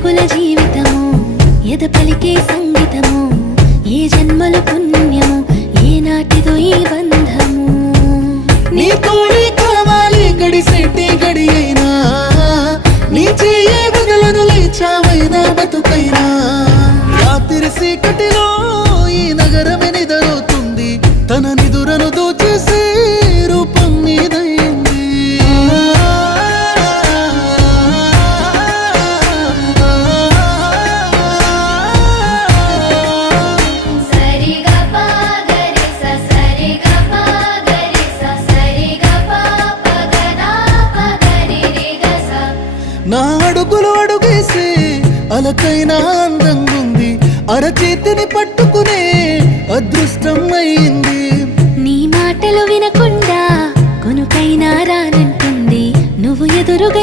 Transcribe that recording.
పరుగుల జీవితము ఎద పలికే సంగీతము ఏ జన్మల పుణ్యము ఏ నాటిదో ఈ బంధము నీ తోడే కావాలి గడిసేటి గడి అయినా నీ చెయ్యే వదలను లేచావైనా బతుకైనా రాత్రి సీకటిలో ఈ నగరమే నిదరవుతుంది తన నిదురను దోచేసే రూపం నీదైంది నా అడుగులు అడుగేసి అలకైనా అందంగుంది అరచేతిని పట్టుకునే అదృష్టం అయింది నీ మాటలు వినకుండా కొనుకైనా రానంటుంది నువ్వు ఎదురుగా